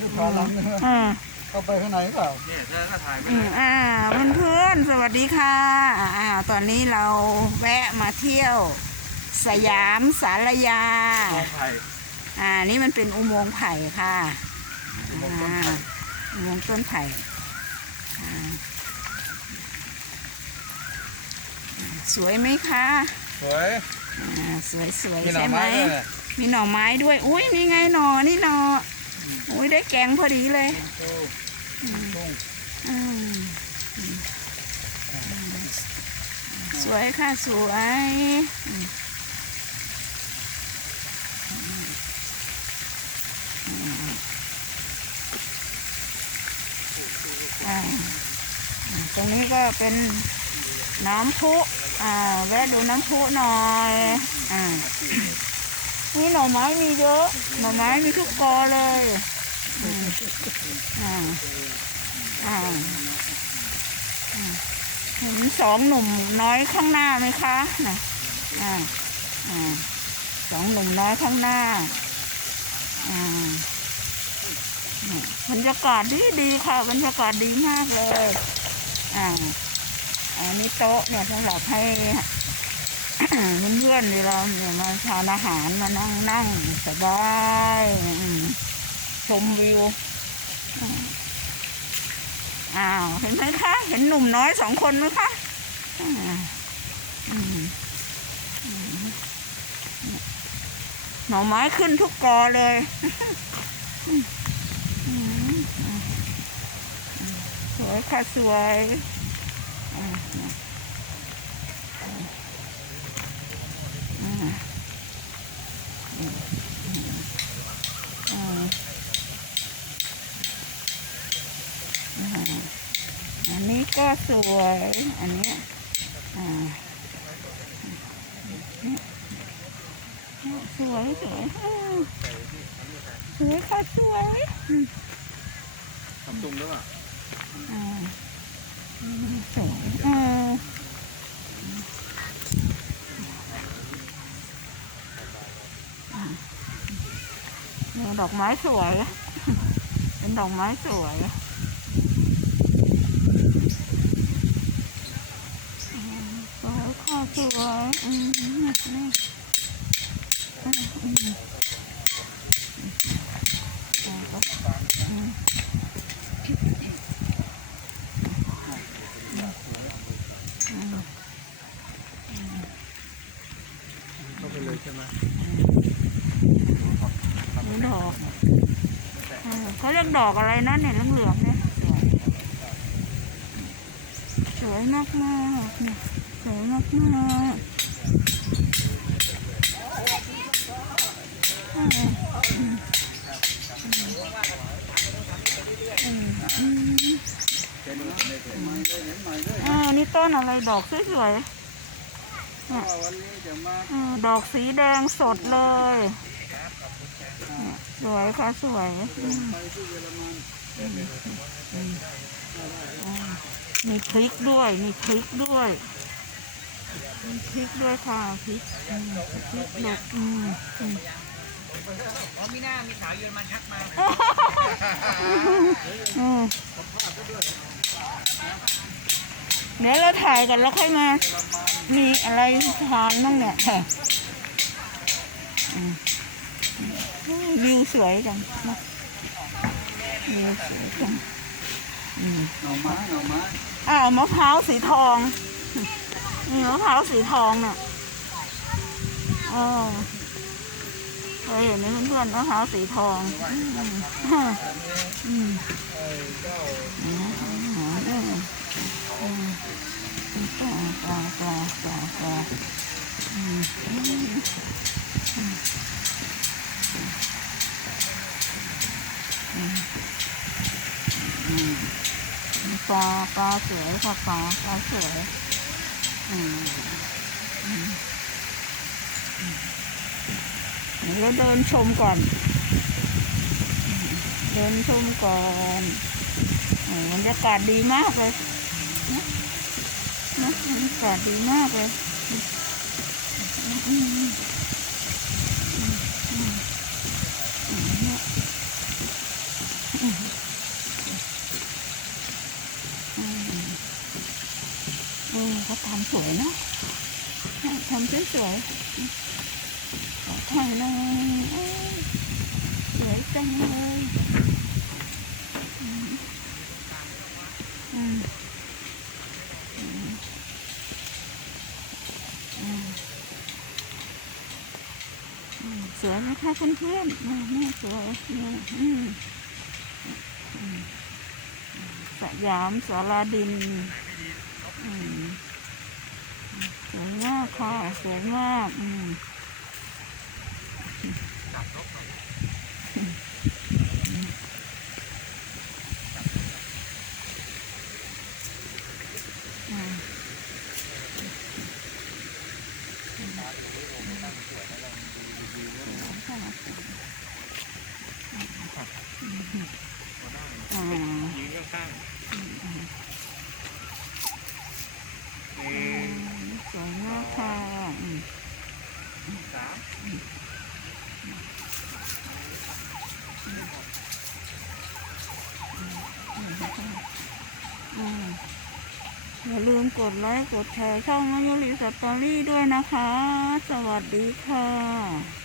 ดูขาหลังนะอ่าเข้าไปข้างในเปล่าเนี่ยเธอก็ถ่ายไม่อืได้ มอ่าเพื่อนๆสวัสดีค่ะอ่าตอนนี้เราแวะมาเที่ยว สยามสารยามองไผ่อ่านี่มันเป็นอุโมงค์ไผ่ค่ะอ่าอุโมงค์ต้นไผ่อ่าสวยไหมคะสวยอ่าสวยสวยมีหน่อใช่ไหม ไม้ด้วยนะมีหน่อไม้ด้วย อุ้ยนี่ไงหน่อนี่หน่อ ออุ้ยได้แกงพอดีเลยสวยค่ะสวยตรงนี้ก็เป็นน้ำพุอ่าแวะดูน้ำพุหน่อยอ่า นี่หน่อไม้มีเยอะ หน่อไม้มีทุกกอเลยอ่าอ่าเห็นสองหนุ่มน้อยข้างหน้าไหมคะน่ะอ่าอ่าสองหนุ่มน้อยข้างหน้าอ่านี่บรรยากาศดีดีค่ะ บรรยากาศดีมากเลย อ่า อันนี้โต๊ะเนี่ยสำหรับให้ เพื่อนๆเวลาเนี่ยมาทานอาหารมานั่งนั่งสบายชมวิวอ้าวเห็นไหมคะ เห็นหนุ่มน้อยสองคนไหมคะหน่อไม้ขึ้นทุกกอเลยสวยค่ะสวย อ่าอ่าอ่าอันนี้ก็สวย อันเนี้ยอ่าสวยสวยอ่าสวยค่ะสวยอืมทำตุ้งด้วยอะอ่าอืมสวยอ่าอ่าเนี่ดอกไม้สวย เป็นดอกไม้สวยสวยค่ะสวยอืมนี่นี่อืมอืมอืมอืมเข้าไปเลยใช่ไหม นี่ดอกเออเขาเรียกดอกอะไรนะเนี่ยเหลืองๆเนี่ยสวยมากมากเนี่ยสวยมากมากอ่านี่ต้นอะไรดอกสวยๆวันนี้จะมาอ่าดอกสีแดงสดเลย สวยค่ะสวยมีพริกด้วยมีพริกด้วยมีพริกด้วยค่ะพริกพริกดกอืมอืมอ๋อมีหน้ามีสาวเยอรมันทักมาอืมเดี๋ยวเราถ่ายกันแล้วค่อยมา มีอะไรทานบ้างเนี่ยค่ะอืม วิวสวยจังนะวิวสวยจังอืมหน่อไม้หน่อไม้อ้ามะพร้าวสีทองมีมะพร้าวสีทองน่ะอ๋อเคยเห็นไหมเพื่อนๆมะพร้าวสีทองอืมอืมไอ้เจ้าอืมอืมอืมอืมต่อต่อต่อต่อต่ออืมอืมอืมอืมอืม ปลาปลาสวยค่ะปลาปลาสวยอืมอืมเราเดินชมก่อน เดินชมก่อนบรรยากาศดีมากเลยนะนะบรรยากาศดีมากเลย ออเขาทำสวยเนาะทำสวยๆขอถ่ายหน่อยสวยจังเลยสวยไหมคะเพื่อนๆอืมแม่สวยอืมสยามสาราดินอืม มากค่ะ สวยมาก อืมอืมอ่า ยืนข้างอืม ๆ อืมสวยมากค่ะอืม สาม อืม อย่าลืมกดไลค์ กดแชร์ช่องมายุรีสตอรี่ด้วยนะคะ สวัสดีค่ะ